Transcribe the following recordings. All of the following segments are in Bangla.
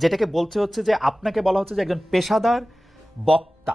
যেটাকে বলতে হচ্ছে যে আপনাকে বলা হচ্ছে যে একজন পেশাদার বক্তা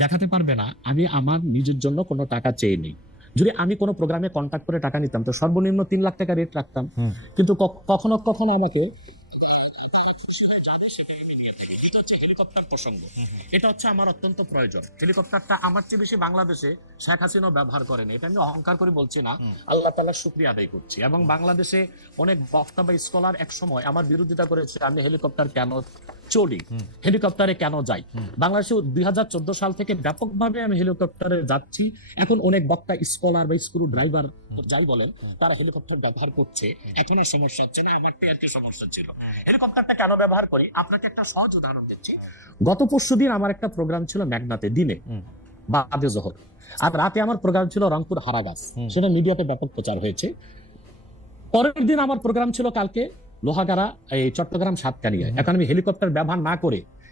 দেখাতে পারবে না আমি আমার নিজের জন্য কোনো টাকা চেয়ে নেই যদি আমি কোনো প্রোগ্রামে কন্ট্যাক্ট করে টাকা নিতাম তো সর্বনিম্ন তিন লাখ টাকা রেট রাখতাম কিন্তু কখনো কখনো আমাকে প্রসঙ্গ এটা হচ্ছে আমার অত্যন্ত প্রয়োজন হেলিকপ্টারটা আমার চেয়ে বেশি বাংলাদেশে শেখ হাসিনা ব্যবহার করেন এটা আমি অহংকার করে বলছি না আল্লাহ তালা সুক্রিয়া আদায় করছি এবং বাংলাদেশে অনেক বক্তা বা স্কলার এক সময় আমার বিরোধিতা করেছে আমি হেলিকপ্টার কেন চলি হেলিকপ্টারে কেন যাই বাংলাদেশে দুই হাজার চোদ্দ সাল থেকে ব্যাপকভাবে আমি হেলিকপ্টারে যাচ্ছি এখন অনেক বক্তা স্কলার বা স্ক্রু ড্রাইভার যাই বলেন তারা হেলিকপ্টার ব্যবহার করছে এখন আর সমস্যা হচ্ছে না আমার তো আর কি সমস্যা ছিল হেলিকপ্টারটা কেন ব্যবহার করি আপনাকে একটা সহজ উদাহরণ দিচ্ছি গত পরশু দিন আমার আমার একটা প্রোগ্রাম ছিল ম্যাগনাতে দিনে বাদে জহর আর রাতে আমার প্রোগ্রাম ছিল রংপুর হারাগাছ সেটা মিডিয়াতে ব্যাপক প্রচার হয়েছে পরের দিন আমার প্রোগ্রাম ছিল কালকে লোহাগাড়া এই চট্টগ্রাম সাতকানিয়ায় এখন আমি হেলিকপ্টার ব্যবহার না করে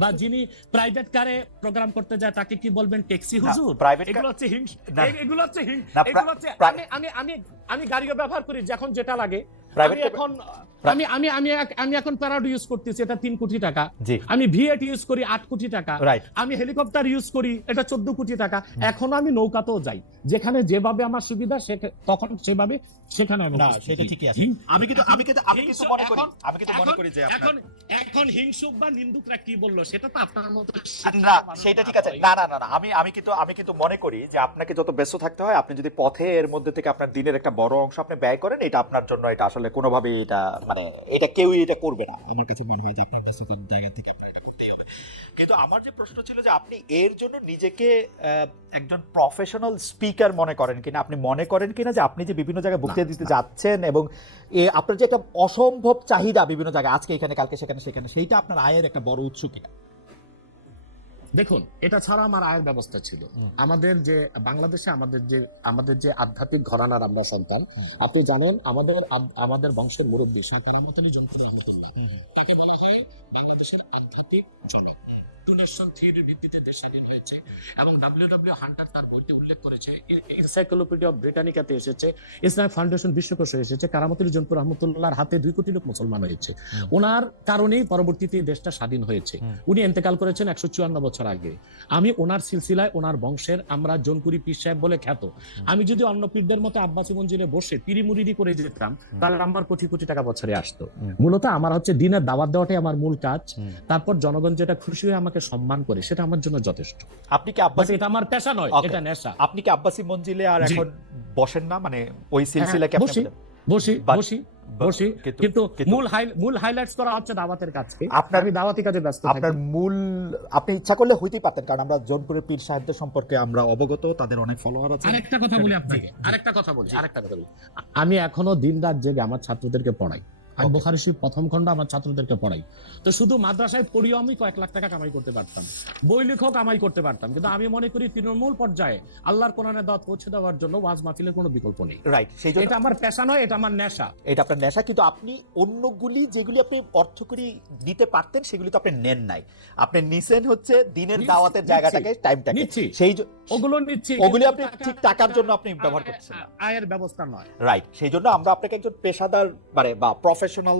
বা যিনি প্রাইভেট কারে প্রোগ্রাম করতে যায় তাকে কি বলবেন ট্যাক্সি হুজুর প্রাইভেট এগুলো হচ্ছে হিংস এগুলো হচ্ছে হিংস এগুলো হচ্ছে আমি আমি আমি গাড়িও ব্যবহার করি যখন যেটা লাগে আমি এখন আমি আমি আমি আমি এখন ইউজ করতেছি এটা তিন কোটি টাকা আমি ভিএট ইউজ করি আট কোটি টাকা আমি হেলিকপ্টার ইউজ করি এটা চোদ্দ কোটি টাকা আমি নৌকাতেও যাই যেখানে যেভাবে আমার সুবিধা তখন সেভাবে সেখানে আমি না সেটা ঠিকই আছে আমি কিন্তু আমি কিন্তু আমি কিছু মনে করি আমি কিন্তু মনে করি যে এখন এখন হিংসুক বা নিন্দুকরা কি বললো সেটা তো আপনার মতো না সেটা ঠিক আছে না না না আমি আমি কিন্তু আমি কিন্তু মনে করি যে আপনাকে যত ব্যস্ত থাকতে হয় আপনি যদি পথে এর মধ্যে থেকে আপনার দিনের একটা বড় অংশ আপনি ব্যয় করেন এটা আপনার জন্য এটা আসলে কোনোভাবেই এটা মানে মানে এটা কেউই এটা করবে না আমার কাছে মনে হয় যে আপনার ব্যস্ততার জায়গা থেকে এটা করতেই হবে কিন্তু আমার যে প্রশ্ন ছিল যে আপনি এর জন্য নিজেকে একজন প্রফেশনাল স্পিকার মনে করেন কিনা আপনি মনে করেন কিনা যে আপনি যে বিভিন্ন জায়গায় বক্তৃতা দিতে যাচ্ছেন এবং আপনার যে একটা অসম্ভব চাহিদা বিভিন্ন জায়গায় আজকে এখানে কালকে সেখানে সেখানে সেইটা আপনার আয়ের একটা বড় উৎস কিনা দেখুন এটা ছাড়া আমার আয়ের ব্যবস্থা ছিল আমাদের যে বাংলাদেশে আমাদের যে আমাদের যে আধ্যাত্মিক ঘরানার আমরা সন্তান আপনি জানেন আমাদের আমাদের বংশের মুরব্বী শাহ আলামত তাকে বলা হয় বাংলাদেশের আধ্যাত্মিক জনক ডোনেশন থিওরির ভিত্তিতে দেশ স্বাধীন হয়েছে এবং ডাব্লিউ ডাব্লিউ হান্টার তার বইতে উল্লেখ করেছে এনসাইক্লোপিডিয়া অফ ব্রিটানিকাতে এসেছে ইসলাম ফাউন্ডেশন বিশ্বকোষে এসেছে কারামতুল জনপুর রহমতুল্লাহর হাতে দুই কোটি লোক মুসলমান হয়েছে ওনার কারণেই পরবর্তীতে দেশটা স্বাধীন হয়েছে উনি এন্তেকাল করেছেন একশো চুয়ান্ন বছর আগে আমি ওনার সিলসিলায় ওনার বংশের আমরা জনপুরি পীর সাহেব বলে খ্যাত আমি যদি অন্য পীরদের মতো আব্বাসী মঞ্জিলে বসে পিরিমুরিডি করে যেতাম তাহলে আমার কোটি কোটি টাকা বছরে আসতো মূলত আমার হচ্ছে দিনের দাবার দেওয়াটাই আমার মূল কাজ তারপর জনগণ যেটা খুশি হয়ে আমাকে আমাকে সম্মান করে সেটা আমার জন্য যথেষ্ট আপনি কি আব্বাসি এটা আমার পেশা নয় এটা নেশা আপনি কি আব্বাসি মঞ্জিলে আর এখন বসেন না মানে ওই হ্যাঁ, সিলসিলা কি বসি বসি বসি বসি কিন্তু মূল হাই মূল হাইলাইটস করা হচ্ছে দাওয়াতের আমি দাওয়াতি কাজে ব্যস্ত আপনার মূল আপনি ইচ্ছা করলে হইতেই পারতেন কারণ আমরা জোনপুরে পীর সাহেবদের সম্পর্কে আমরা অবগত তাদের অনেক ফলোয়ার আছে আরেকটা কথা বলি আপনাকে আরেকটা কথা বলি আরেকটা কথা বলি আমি এখনো দিন রাত জেগে আমার ছাত্রদেরকে পড়াই বোখারি শরীফ প্রথম খণ্ড আমার ছাত্রদেরকে পড়াই তো শুধু মাদ্রাসায় আমি কয়েক লাখ টাকা কামাই করতে পারতাম বই লেখক করতে পারতাম কিন্তু আমি মনে করি তৃণমূল পর্যায়ে আল্লাহর কোরআনে দাঁত পৌঁছে দেওয়ার জন্য ওয়াজ মাহফিলের কোনো বিকল্প নেই রাইট সেই জন্য এটা আমার পেশা নয় এটা আমার নেশা এটা আপনার নেশা কিন্তু আপনি অন্যগুলি যেগুলি আপনি অর্থ করে দিতে পারতেন সেগুলি তো আপনি নেন নাই আপনি নিছেন হচ্ছে দিনের দাওয়াতের জায়গাটাকে টাইমটাকে সেই ওগুলো নিচ্ছি ওগুলি আপনি ঠিক টাকার জন্য আপনি ব্যবহার করছেন আয়ের ব্যবস্থা নয় রাইট সেই জন্য আমরা আপনাকে একজন পেশাদার মানে বা প্রফেশনাল প্রফেশনাল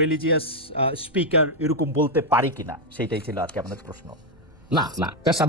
রিলিজিয়াস স্পিকার এরকম বলতে পারি কিনা সেইটাই ছিল আর কি আমাদের প্রশ্ন না না